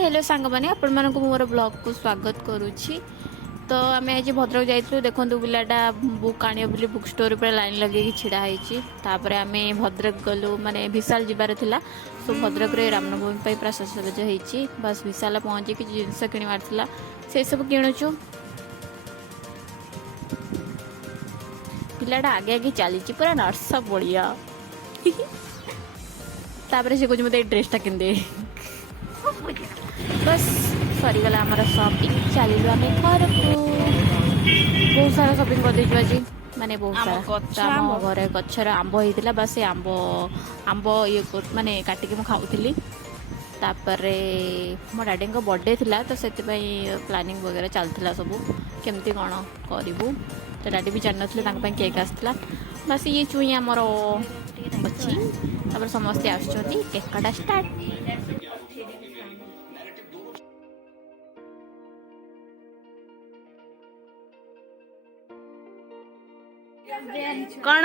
Hello सांग मैंने आपण मानक मोर ब्लॉग को स्वागत करुच्ची। तो आम आज भद्रक जाइलु देखु पिलाटा बुक आने बोली बुक स्टोर पर लाइन लगे छिड़ा होपर आम भद्रक गलु माने विशाल जीवार थिला। सो भद्रक रे रामनवमी पूरा सजसज होती बस विशाल पहुँची कि जिनस किणवार थिला से सब किणुचु। पिलाटा आगे आगे चली पूरा नर्स बढ़िया तापर से कुछ मत ड्रेसटा किंदे बस सरीगला आमर शॉपिंग चलू आम घर को बहुत सारा शॉपिंग कर देछु आज माने बहुत सारा आम घरे गचर आंब होता बस आंब आंब ये माने काटिक मु खाऊली। तापर मो डैडी बर्थडे थिला तो से प्लानिंग वगैरह चलता सब केमती कौन करूँ तो डैडी भी जान ना केक आसला बस ये चुई आमर अच्छी तापर समस्ते आसुँच केक काटा स्टार्ट। कौन